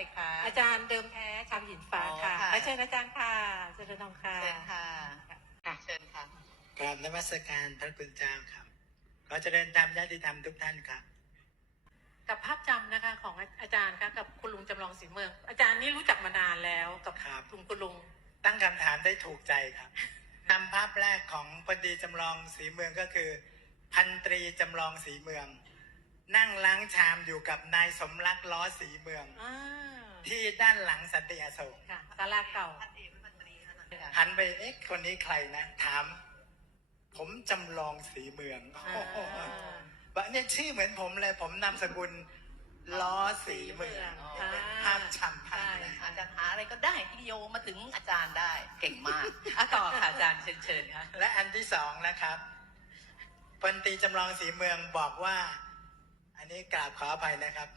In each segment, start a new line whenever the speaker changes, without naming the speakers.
อะไรคะ
อาจารย์เดิมแท้ชาวหินฟ้าค่ะ
อ๋อค่ะ
ขอเชิญอาจารย์ค่ะเชิญน้องค่ะ
เชิญค่ะ
ค่ะ
เชิญค่ะ
กราบนมัสการพระคุณเจ้าครับ ขอเจริญตามญาติธรรมทุกท่านครับ
กับภาพจำนะคะของอาจารย์ค่ะกับคุณลุงจำลองศรีเมือง อาจารย์นี่รู้จักมานานแล้วกับ
ครับ
ลุงคุณลุง
ตั้งคำถามได้ถูกใจครับนำภาพแรกของพอดีจำลองสีเมืองก็คือ พันตรีจำลองสีเมือง นั่งล้างชามอยู่กับนายสมรักล้อสีเมือง
อ่า
ที่ด้านหลังสันติอโศก
ค่ะศาลาเก่า
หันไปเอ๊ะคนนี้ใครนะ ถาม ผมจำลองสีเมือง
อ่า
โอ้โหบอกเนี่ยชื่อเหมือนผมเลย ผมนามสกุลล้อสีเมือง
อ่า
ภาพจำภาพแรก
อาจารย์หาอะไรก็ได้ที่โยงมาถึงอาจารย์ได้เก่งมากอะต่อค่ะอาจารย์เชิญเชิญค่ะ
และอันที่สองนะครับพลตรีจำลองสีเมืองบอกว่า อันนี้กราบขออภัยนะครับ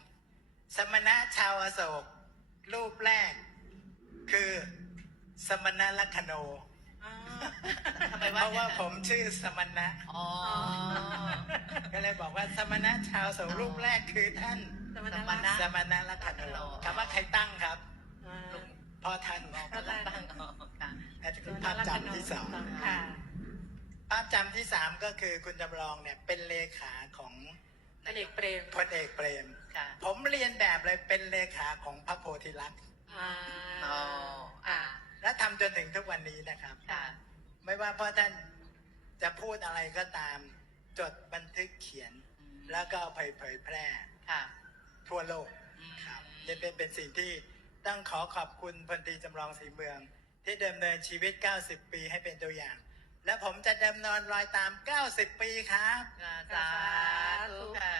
สมณะชาวอโศก รูปแรก คือสมณะลัคคโน
อ่า
ทำไม
เพ
ว่า
ราะว่าผมชื่อสมณะ
อ๋อ
ก็เลยบอกว่าสมณะชาวอโศกรูปแรกคือท่าน
สมณ
สมณะ
สมณะลัคคโนคำว่าใครตั้งครับ
อ่า
พ่อท่าน
ก็ตั้งอ๋อค่ะ
นั่นคือภาพจำที่สอง
ค่ะ
ภาพจำที่สามก็คือคุณจำลองเนี่ยเป็นเลขาของ
พลเอกเปรม
พลเอกเปรม
ค่ะ
ผมเรียนแบบเลยเป็นเลขาของพระโพธิลักษณ์
อ่า
อ๋ออ่า
และทำจนถึงทุกวันนี้นะครับ
ค่ะ
ไม่ว่าพ่อท่านจะพูดอะไรก็ตาม จดบันทึกเขียน
อืม
แล้วก็เผยเผยแพร่
ค่ะ
ทั่วโลก
อืม
ครับนี่เป็นเป็นสิ่งที่ต้องขอขอบคุณพลตรีจำลองสีเมือง ที่ดำเนินชีวิต 90 ปีให้เป็นตัวอย่าง และผมจะดำเนินรอยตาม 90 ปีครับ
สาธุค่ะ